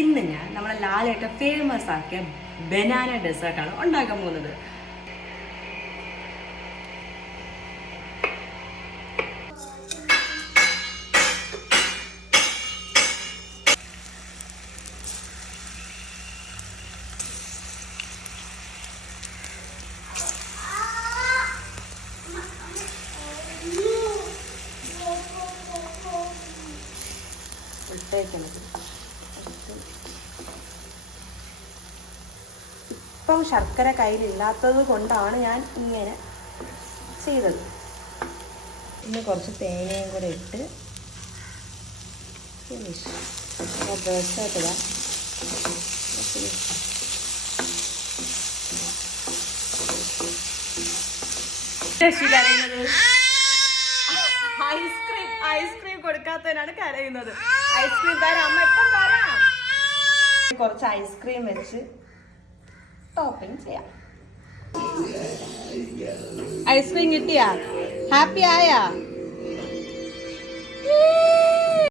ഇന്ന് ഞാൻ നമ്മളെ ലാലേട്ട ഫേമസ് ആക്കിയ ബനാന ഡെസേർട്ടാണ് ഉണ്ടാക്കാൻ പോകുന്നത്. ഇപ്പം ശർക്കര കയ്യിലില്ലാത്തത് കൊണ്ടാണ് ഞാൻ ഇങ്ങനെ ചെയ്തത്. ഇന്ന് കുറച്ച് തേങ്ങയും കൂടെ ഇട്ട് ഫിനിഷ്. ഡ്രസ്സായിട്ടില്ല കരയുന്നത്. ഐസ്ക്രീം കൊടുക്കാത്തതിനാണ് കരയുന്നത്. ഐസ്ക്രീം തരാം അമ്മ, ഇപ്പം തരാം. കുറച്ച് ഐസ്ക്രീം വെച്ച് ടോപ്പിംഗ് ചെയ്യാം. ഐസ്ക്രീം കിട്ടിയാ? ഹാപ്പി ആയാ?